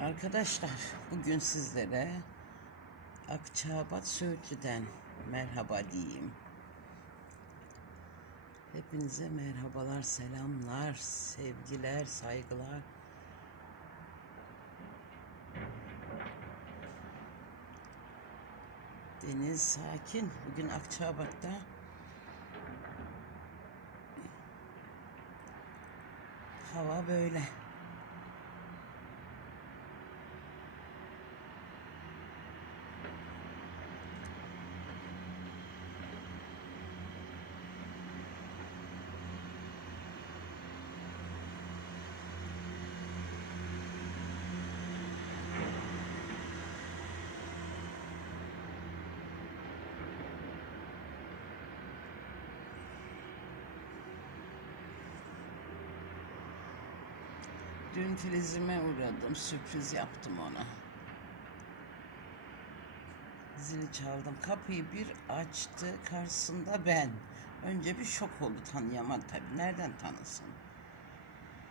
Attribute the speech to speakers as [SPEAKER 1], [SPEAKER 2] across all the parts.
[SPEAKER 1] Arkadaşlar bugün sizlere Akçabat Söğütlü'den merhaba diyeyim. Hepinize merhabalar, selamlar, sevgiler, saygılar. Deniz sakin. Bugün Akçabat'ta hava böyle. Dün Filiz'ime uğradım. Sürpriz yaptım ona. Zili çaldım. Kapıyı bir açtı. Karşısında ben. Önce bir şok oldu. Tanıyamadı tabii. Nereden tanısın?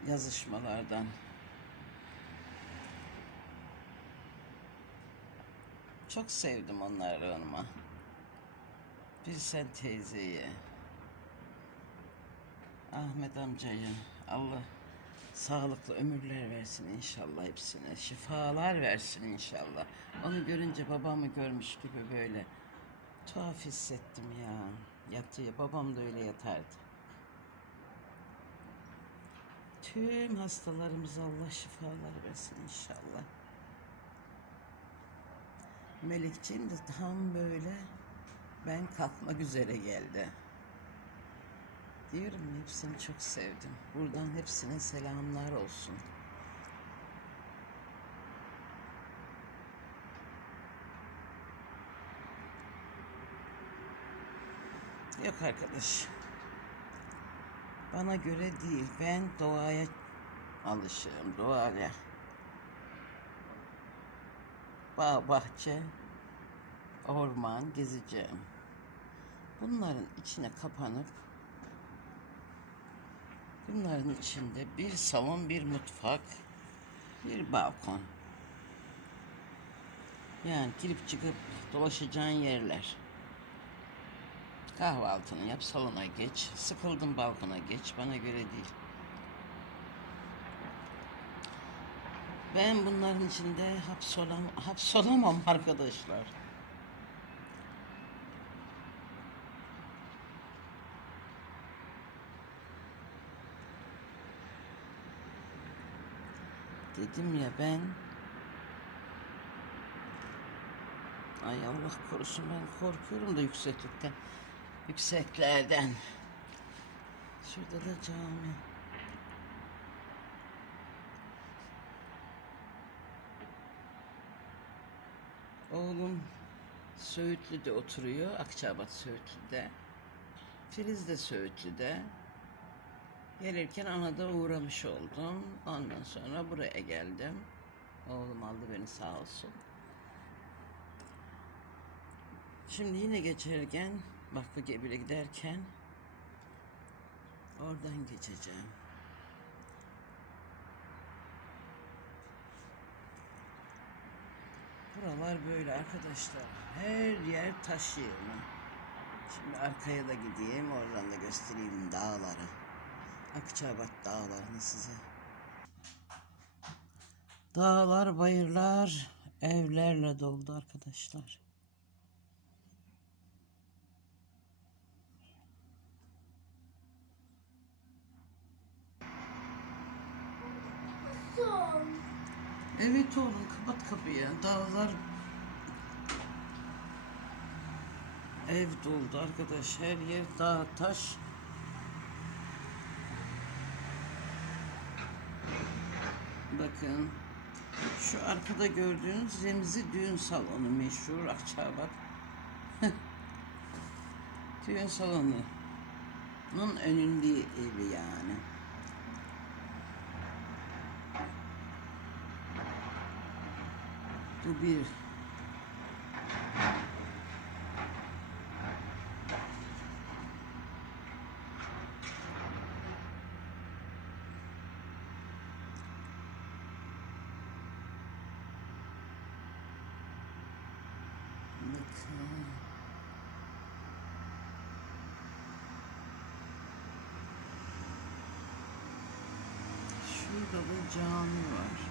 [SPEAKER 1] Yazışmalardan. Çok sevdim onları onuma. Bir sen teyzeyi. Ahmet amcayı. Allah sağlıklı ömürler versin inşallah hepsine. Şifalar versin inşallah. Onu görünce babamı görmüş gibi böyle tuhaf hissettim ya. Yatıyor. Babam da öyle yatardı. Tüm hastalarımıza Allah şifalar versin inşallah. Melekciğim de tam böyle ben kalkmak üzere geldi. Diyorum hepsini çok sevdim. Buradan hepsine selamlar olsun. Yok arkadaş. Bana göre değil. Ben doğaya alışığım. Doğaya. Bağ, bahçe, orman gezeceğim. Bunların içine kapanıp Bunların içinde bir salon, bir mutfak, bir balkon. Yani girip çıkıp dolaşacağın yerler. Kahvaltını yap, salona geç. Sıkıldın balkona geç. Bana göre değil. Ben bunların içinde hapsolam hapsolamam arkadaşlar. Dedim ya ben Ay Allah korusun ben korkuyorum da yükseklikten. Yükseklerden. Şurada da cami. Oğlum Söğütlü'de oturuyor. Akçabat Söğütlü'de. Filiz de Söğütlü'de. Gelirken anada uğramış oldum. Ondan sonra buraya geldim. Oğlum aldı beni sağ olsun. Şimdi yine geçerken, Vakfı Gebir'e giderken oradan geçeceğim. Buralar böyle arkadaşlar. Her yer taş yığını. Şimdi arkaya da gideyim, oradan da göstereyim dağları. Akçabat dağlarını size. Dağlar, bayırlar, evlerle doldu arkadaşlar. Evet oğlum kapat kapıyı. Dağlar ev doldu arkadaş. Her yer dağ, taş. Bakın. Şu arkada gördüğünüz Remzi Düğün Salonu meşhur Akçabat. Düğün salonunun önünde evi yani. Bu bir. Şurada da cami var.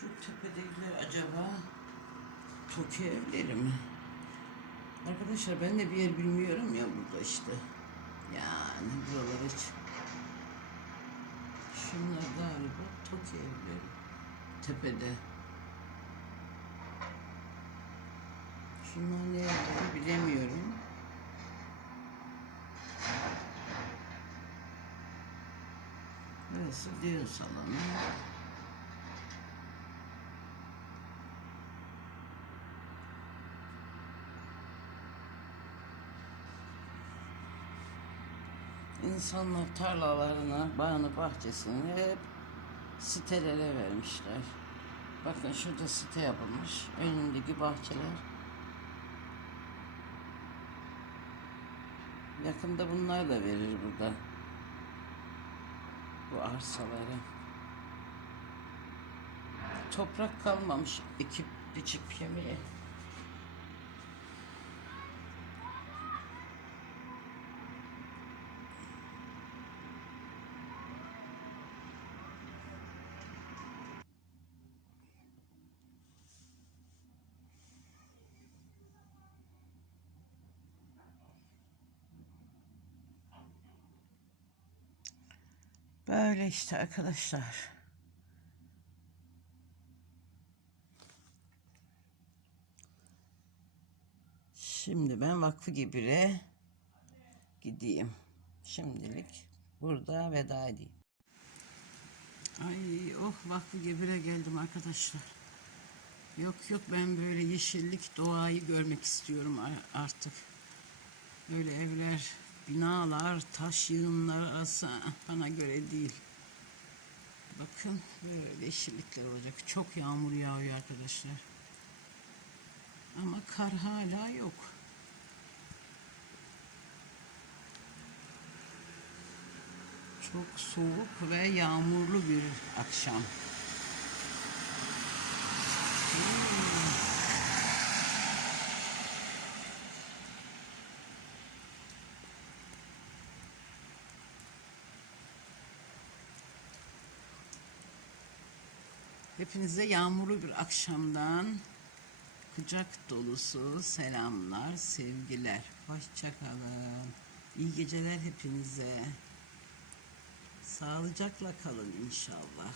[SPEAKER 1] Şu tepedekiler acaba Toki evleri mi? Arkadaşlar ben de bir yer bilmiyorum ya burada işte. Yani buralar hiç. Şunlar galiba Toki evleri. Tepede. Şunlar ne yerleri bilemiyorum. Burası düğün salonu. İnsanlar tarlalarına, bağını, bahçesini hep sitelere vermişler. Bakın şurada site yapılmış. Önündeki bahçeler. Yakında bunlar da verir burada. Bu arsaları. Toprak kalmamış ekip biçip yemeye. Böyle işte arkadaşlar. Şimdi ben Vakfı Gibir'e gideyim. Şimdilik burada veda edeyim. Ay oh Vakfı Gibir'e geldim arkadaşlar. Yok yok ben böyle yeşillik doğayı görmek istiyorum artık. Böyle evler, binalar, taş yığınları arası bana göre değil. Bakın böyle yeşillikler olacak. Çok yağmur yağıyor arkadaşlar. Ama kar hala yok. Çok soğuk ve yağmurlu bir akşam. Hepinize yağmurlu bir akşamdan kucak dolusu selamlar, sevgiler. Hoşçakalın. İyi geceler hepinize. Sağlıcakla kalın inşallah.